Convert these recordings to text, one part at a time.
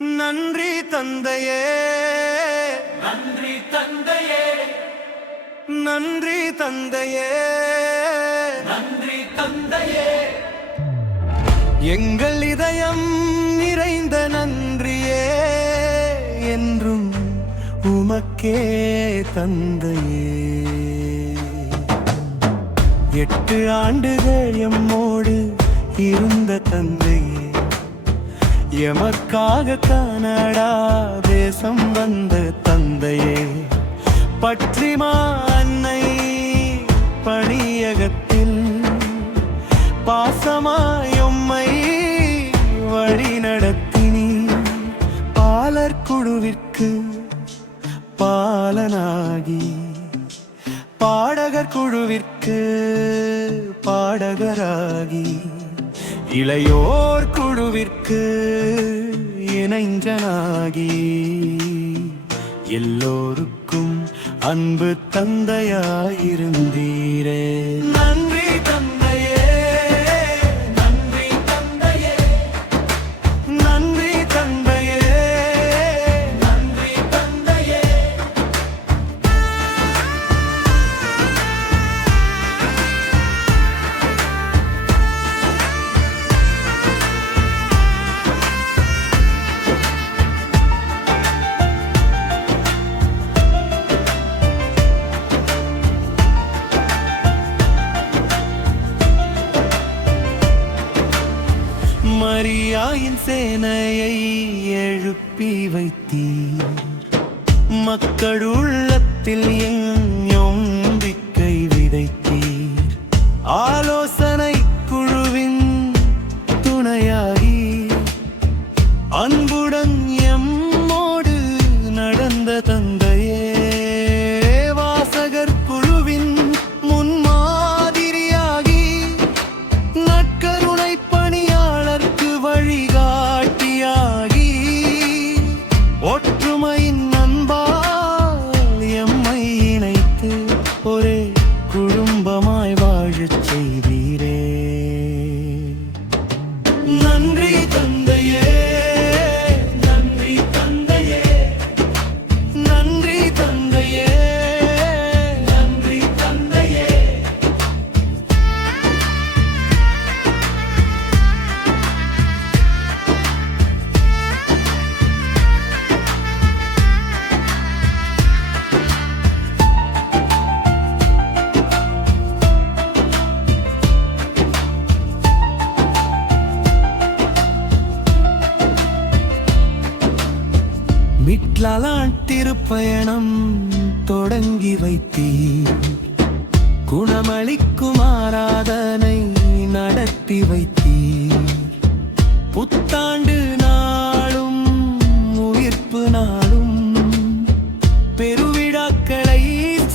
நன்றி தந்தையே, நன்றி தந்தையே, நன்றி தந்தையே, நன்றி தந்தையே. எங்கள் இதயம் நிறைந்த நன்றியே என்றும் உமக்கே தந்தையே. 8 ஆண்டுகள் எம்மோடு இருந்த தந்தையே, எமக்காக கனடா தேசம் வந்த தந்தையே, பற்றிமா அன்னை பணியகத்தில் பாசமாயொம்மை வழி நடத்தினி. பாலர் குழுவிற்கு பாலனாகி, பாடகர் குழுவிற்கு பாடகராகி, இளையோர் குழுவிற்கு இணைஞ்சனாகி, எல்லோருக்கும் அன்பு தந்தையாயிருந்தீரே. நன்றி தந்தையே, நன்றி தந்தையே, நன்றி தந்தையே, நன்றி தந்தையே. மரியாயின் சேனையை எழுப்பி வைத்தீர், மக்கள் உள்ளத்தில் எங்கும் நம்பிக்கை விதைத்தீர். ஆலோசனை குழுவின் துணையாகி, அன்புடன் எம்மோடு நடந்த தந்தையே, வாசகர் குழுவின் முன்மாதிரியாகி, நற்கருணை பணியாளர்க்கு வழிகாட்டியாகி, ஒற்றுமையின் அன்பால் எம்மை இணைத்து ஒரே குடும்பமாய் வாழச் செய்தீரே. நன்றி தந்தையே, நன்றி தந்தையே, நன்றி தந்தையே, நன்றி தந்தையே. மிட்லான் திருப்பயணம் தொடங்கி வைத்தீர், குணமளிக்கும் ஆராதனை நடத்தி வைத்தீர். புத்தாண்டு நாளும் உயிர்ப்பு நாளும் பெருவிழாக்களை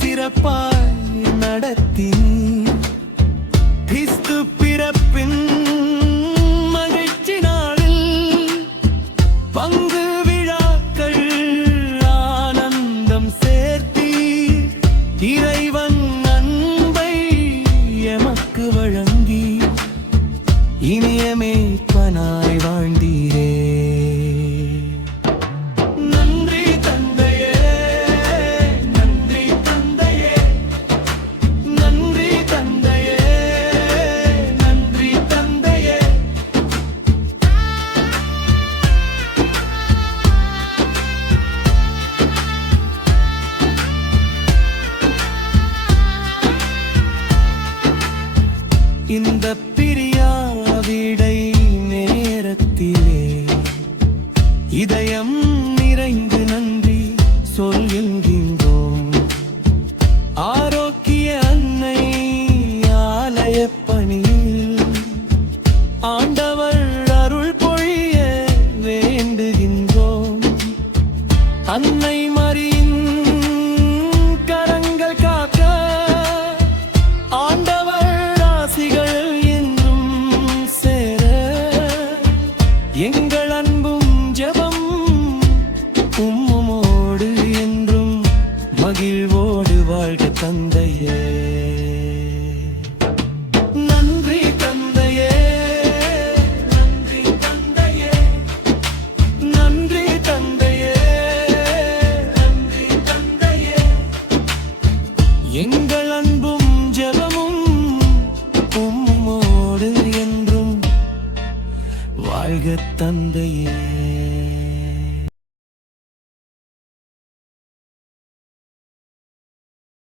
சிறப்பாய் நடத்தினீர். கிறிஸ்து பிறப்பின் மகிழ்ச்சி நாளில் பங்கு விழாக்கள் ஆனந்தம் சேர்த்தீர். இறைவன் அன்பை எமக்கு வழங்கி இனியமே பனாய் வாழ்ந்தீரே. நன்றி தந்தையே, நன்றி தந்தையே, நன்றி தந்தையே, நன்றி தந்தையே. இந்த பிரியாவிடை நேரத்திலே இதயம் நிறைந்து நன்றி சொல்கின்றோம். ஆரோக்கிய அன்னை ஆலய பணியில் ஆண்டவர் அருள் பொழிய வேண்டுகின்றோம். அன்னை மரியின் கரங்கள் காக்க ஆண்டவர் ஆசிகள் என்றும் சேர, எங்கள் அன்பும் ஜெபம் உம்மோடு என்றும் மகிழ்வோடு வாழ்க தந்தையே. நன்றி தந்தையே, நன்றி தந்தையே, நன்றி எங்கள் அன்பும் ஜெபமும் உம்மோடு என்றும் வாழ்க தந்தையே.